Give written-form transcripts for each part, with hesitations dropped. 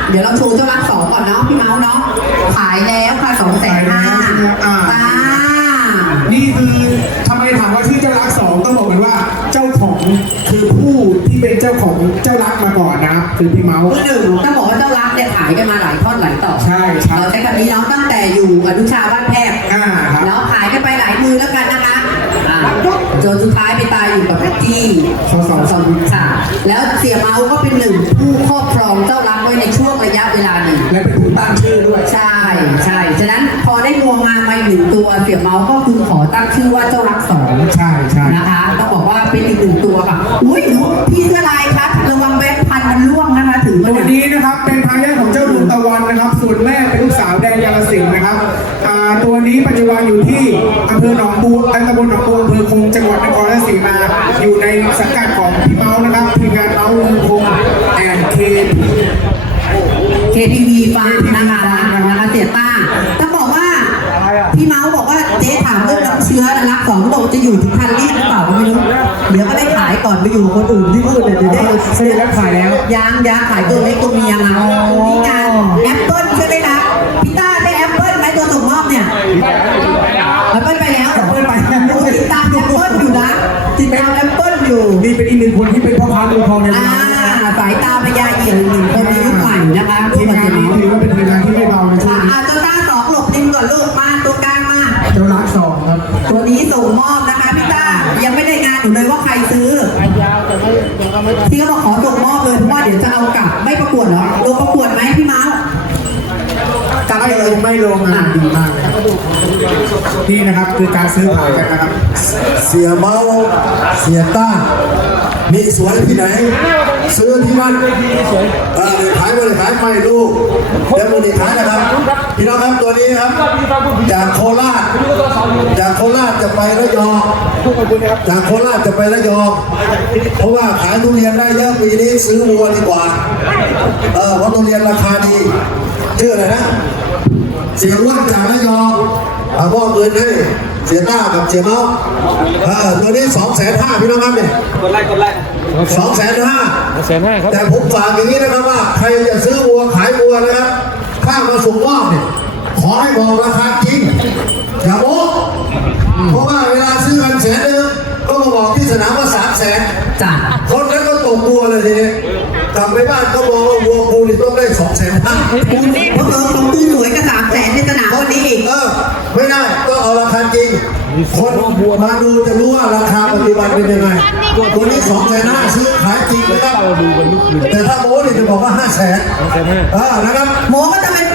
เดี๋ยวเราโชว์เจ้ารักสองก่อนเนาะพี่เมาส์เนาะขายแล้วค่ะ250,000 นี่คือทำไมถามว่าที่เจ้ารักสองต้องบอกกันว่าเจ้าของคือผู้ที่เป็นเจ้าของเจ้ารักมาก่อนนะครับคือพี่เมาส์หนึ่งต้องบอกว่าเจ้ารักเนี่ยขายกันมาหลายทอดหลายต่อใช่เราใช้คำนี้เนาะตั้งแต่อยู่อนุชาบ้านแพรกครับแล้วขายกันไปหลายมือแล้วกันนะคะจนสุดท้ายไปตายอยู่กับแพ็กกี้ค่ะแล้วเสี่ยเมาก็เป็นหนึ่งผู้ครอบครองเจ้ารักไว้ในช่วงระยะเวลาหนึ่งและเป็นผู้ตั้งชื่อด้วยใช่ฉะนั้นพอได้งวงงามมาหนึ่งตัวเสี่ยเมาก็คือขอตั้งชื่อว่าเจ้ารักสองใช่นะคะต้องบอกว่าเป็นอีกหนึ่งตัวค่ะอุ้ยพี่เสื้อลายคะระวังแบงค์พันมันล่วงนะคะถือตัวนี้นะครับเป็นทายาทของเจ้าดวงตะวันนะครับส่วนแม่เป็นลูกสาวแดงกาฬสินธุ์นะครับตัวนี้ปัจจุบันอยู่ที่อำเภอหนองบัวตำบลหนองบัวอำเภอคงจังหวัดนครราชสีมาอยู่ในสังกัดของพี่เมาส์นะครับทีมงานเมาส์คงแอน KTV ฟังนะคะเสียต้าต้องบอกว่าพี่เมาส์บอกว่าเจ๊ถามเรื่องน้ำเชื้อรักสองบอกจะอยู่ถึงพันลิตรหรือเปล่าไม่รู้เดี๋ยวก็ได้ขายก่อนไปอยู่คนอื่นที่พูดเดี๋ยวได้ซื้อแล้วขายแล้วยังขายตัวเล็กตัวเมียมาที่งานแอปเปิ้ลใช่ไหมคะพี่ต้าได้แอปเปิ้ลไหมตัวส่งมอบเนี่ยแอปเปิ้ลไปแล้วติดตามแอปเปิ้ลอยู่นะติดตามแอปเปิ้ลอยู่นี่เป็นอีกหนึ่งคนที่เป็นพ่อค้ามือทองในร้านสายตาพญาเหี่ยวหนึ่งคนในยุคใหม่นะคะทีมงานนี้ถือว่าเป็นทีมงานที่ไม่เบาในช่วงนี้ตัวต้าสองหลบดินก่อนลูกมาตัวกลางมาเจ้ารักสองครับตัวนี้ส่งมอบนะคะพี่ต้ายังไม่ได้งานอยู่เลยว่าใครซื้อที่เขาบอกขอส่งมอบเลยเพราะว่าเดี๋ยวจะเอากลับไม่ประกวดหรอลงประกวดไหมพี่เมาส์กลับไม่ลงดีมากนี่นะครับคือการซื้อขายกันนะครับเสียเมาเสียต้ามีสวยที่ไหนซื้อที่บ้านขายบริขายไม่ลูกเดี๋ยวบริขายนะครับพี่น้องครับตัวนี้ครับจากโคราชจะไประยองจากโคราชจะไประยองเพราะว่าขายทุเรียนได้เยอะปีนี้ซื้อวัวดีกว่าเพราะทุเรียนราคาดีชื่ออะไรนะเสียอ้วนจากระยองมอบเงินให้เสียต้ากับเสียเมาตัวนี้250,000พี่น้องครับเนี่ยกดไลค์ 250,000แต่ผมฝากอย่างนี้นะครับว่าใครจะซื้อวัวขายวัวนะครับข้ามาส่งมอบเนี่ยขอให้บอกราคาจริงอย่าโม้เพราะว่าเวลาซื้อกัน100,000ก็มาบอกที่สนามว่า300,000 จ้ะคนนั้นก็ตกวัวเลยทีนี้กลับไปบ้านก็บอกว่าวัวกูนี่ต้องได้250,000 คุณนี่เพราะของตู้สวยกับ300,000ในสนามวันนี้อีกไม่ได้ต้องเอาราคาจริงคนมาดูจะรู้ว่าราคาปัจจุบันเป็นยังไงตัวนี้250,000ซื้อขายจริงนะครับแต่ถ้าโม้เนี่ยจะบอกว่า500,000นะครับโม้ก็จะเป็น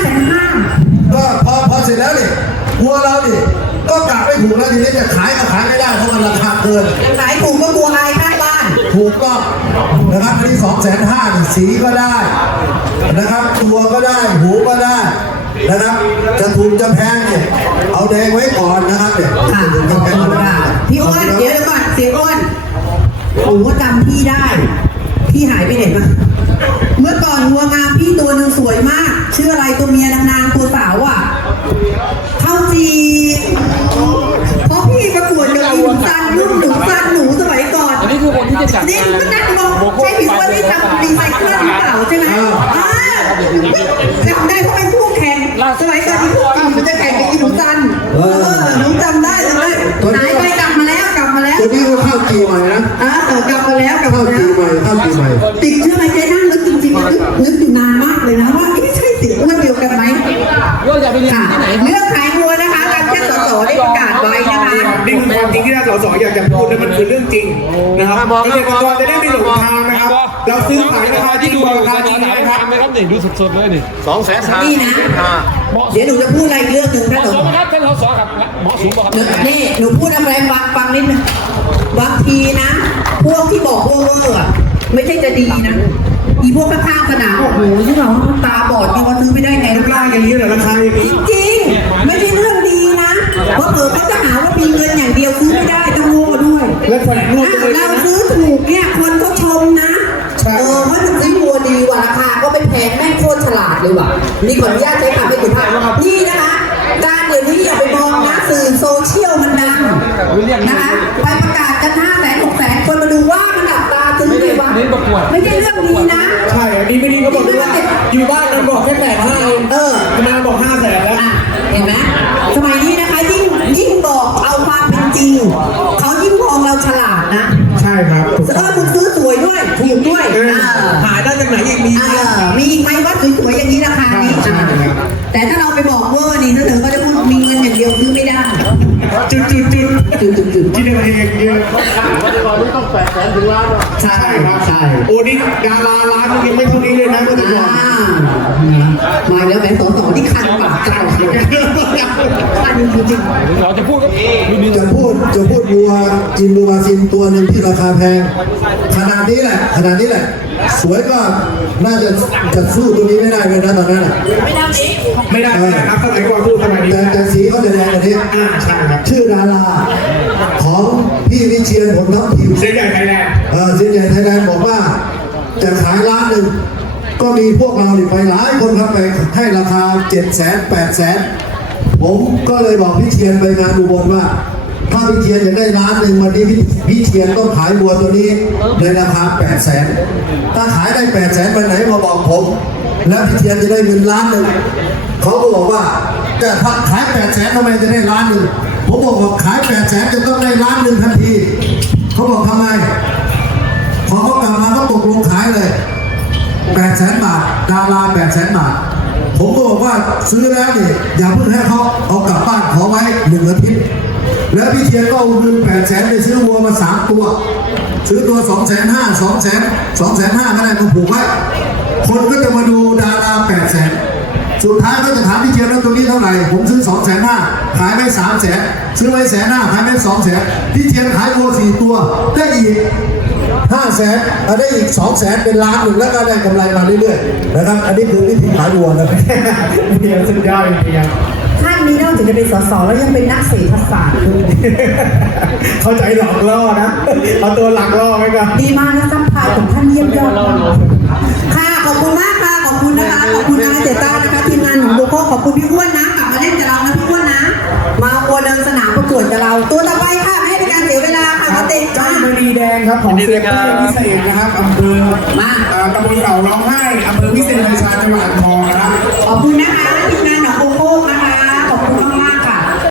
550,000 ก็พอเสร็จแล้วเนี่ยวัวเราเนี่ยก็กลับไม่ถูกแล้วทีนี้จะขายก็ขายไม่ได้เพราะมันราคาเกินขายถูกก็บัวไอ้ข้างบ้านถูกต้องนะครับอันนี้250,000สีก็ได้นะครับตัวก็ได้หูก็ได้นะครับจะถูกจะแพงเนี่ยเอาแดงไว้ก่อนนะครับเนี่ยพี่อ้วนเดี๋ยวก่อนเสียอ้วนผมก็จำพี่ได้พี่หายไปไหนมาเมื่อก่อนวัวงามพี่ตัวหนึ่งสวยมากชื่ออะไรตัวเมียนางตัวสาวอ่ะเท่าจีเพราะพี่ประกวดกับหนูซันรุ่นหนูซันหนูสมัยก่อนนี่คือคนที่จะจัดนี่ก็นั่งมองใช่พี่ว่าที่ทำรีไซเคิลหรือเปล่าใช่ไหมจำได้เพราะเป็นคู่แข่งสมัยก่อนที่พวกมันจะแข่งกับหนูซันหนูจำได้หายไปกลับมาแล้วตัวนี้ก็ข้าวจีใหม่นะกลับมาแล้วข้าวจีใหม่ติดเชื่อไหมเจ๊นั่งนึกจริงๆนึกอยู่นานมากเลยนะว่าใช่สิว่าเดียวกันไหมเรื่องไปเรียนที่ไหนเรื่องขายวัวนะคะการแค่สสได้ประกาศไว้นะคะนี่คือความจริงที่ท่านสสอยากจะพูดมันคือเรื่องจริงนะครับเกษตรกรจะได้ไม่หลงทางนะครับเราซื้อขายราคาจริงราคาจริงนะครับครับนี่ดูสดๆเลยนี่ 200,000นี่นะเดี๋ยวหนูจะพูดอะไรเรื่องหนึ่งท่านสสครับท่านสสครับเหมาะสมครับนี่หนูพูดอะไรฟังนิดนึงบางทีนะพวกที่บอกว่าไม่ใช่จะดีนะอีพวกข้างๆสนามโอ้โหที่เราตาบอดที่ว่าซื้อไม่ได้ไงราคาอย่างนี้เหรอราคาอย่างนี้จริงๆไม่ใช่เรื่องดีนะเพราะเขาจะหาว่ามีเงินอย่างเดียวซื้อไม่ได้ต้องโง่ด้วยแล้วแฝงลูกเราซื้อถูกเนี่ยคนเขาชมนะว่าถึงซื้อวัวดีกว่าราคาก็เป็นแพงแม่งโคตรฉลาดเลยว่ะนี่ขออนุญาตใช้คำให้สุภาพนี่นะคะการเดี๋ยวนี้อย่าไปมองนะสื่อโซเชียลมันดังนะคะไปประกาศกัน500,000 600,000คนมาดูว่ามันดับตาซื้อเลยว่ะนี้ประกวดไม่ใช่เรื่องดีนะใช่อันนี้ไม่ดีเขาบอกด้วยว่าอยู่บ้านมันบอกแค่8,500เองเออคณะบอก500,000แล้วอ่ะเห็นไหมสมัยนี้นะคะยิ่งบอกเอาความเป็นจริงเขายิ่งมองเราฉลาดนะใช่ครับถูกมึงซื้อสวยด้วยถูกด้วยหาได้จากไหนอีกมีมีอีกไหมว่าสวยๆอย่างนี้ราคานี้ใช่ครับแต่ถ้าเราไปบอกเวอร์นี่ถ้าถึงก็จะพูดมีเงินอย่างเดียวซื้อไม่ได้จุดที่เดียวเองเยอะใช่ใช่ครับใช่โอ้นี่ดาราร้านนึงยังไม่เท่านี้เลยนะก็จะบอกมาแล้วแหมสอที่คันปากเจ้าคันจริงเราจะพูดกับรุ่นนี้จะพูดวัวจินดูวาซินตัวหนึ่งที่ราคาแพงขนาดนี้แหละ สวยก็น่าจะสู้ตัวนี้ไม่ได้เลยนะตอนนั้นไม่ได้ครับสมัยก่อนพูดสมัยนี้แต่สีเขาจะแดงกว่านี้ใช่ครับชื่อดาราของพี่วิเชียรผมทัพทิมเสียใหญ่ไทยแลนด์เสียใหญ่ไทยแลนด์บอกว่าจะขายล้านหนึ่งก็มีพวกเราไปหลายคนครับไปให้ราคา700,000 800,000ผมก็เลยบอกพี่เชียรไปงานอุบลว่าถ้าพี่เชียรอยากได้ล้านหนึ่งวันนี้พี่เชียรต้องขายวัวตัวนี้ในราคา800,000ถ้าขายได้800,000วันไหนมาบอกผม แล้วพี่เชียรจะได้เงินล้านหนึ่งเขาก็บอกว่าแต่ถ้าขาย800,000ทำไมจะได้ล้านหนึ่งผมบอกว่าขาย800,000จะต้องได้ล้านหนึ่งทันทีเขาบอกทำไมพอเขากลับมาก็ตกลงขายเลย800,000 บาทดารา800,000 บาทผมก็บอกว่าซื้อแล้วนี่อย่าเพิ่งให้เขาเอากลับบ้านขอไว้1 อาทิตย์แล้วพี่เชียร์ก็เอาเงิน800,000ไปซื้อวัวมา3 ตัวซื้อตัว250,000 250,000ก็ได้มาผูกไว้คนก็จะมาดูดารา800,000สุดท้ายก็จะถามพี่เชียร์ว่าตัวนี้เท่าไหร่ผมซื้อ250,000ขายไป300,000ซื้อไว้150,000ขายไป200,000พี่เชียร์ขายวัว4 ตัวได้อีก500,000ได้อีก200,000เป็นล้านหนึ่งแล้วก็ได้กำไรมาเรื่อยๆนะครับอันนี้คือวิธีขายวัวนะครับเพียงสุดยอดจริงๆท่านนี้นอกจากจะเป็นสสแล้วยังเป็นนักเศรษฐศาสตร์ด้วยเข้าใจหลอกล่อนะเอาตัวหลักล่อไว้ก่อนดีมากนะสัมภาษณ์ของท่านเยี่ยมยอดมากค่ะขอบคุณมากค่ะขอบคุณนะคะขอบคุณนะคะเจต้านะคะทีมงานของโบโก้ขอบคุณพี่อ้วนนะกลับมาเล่นกับเรานะพี่อ้วนนะ มาวัวเดินสนามประกวดกับเรา ตัวต่อไปค่ะไม่ให้เป็นการเสียเวลาค่ะมาติดเจ้าจ้ามณีแดงครับของเสียเต้ยพิเศษนะครับอำเภอมาตำบลเก่าร้องไห้อำเภอพิเศษชัยชาญจังหวัดอ่างทองนะครับขอบคุณนะคะทีมงานของ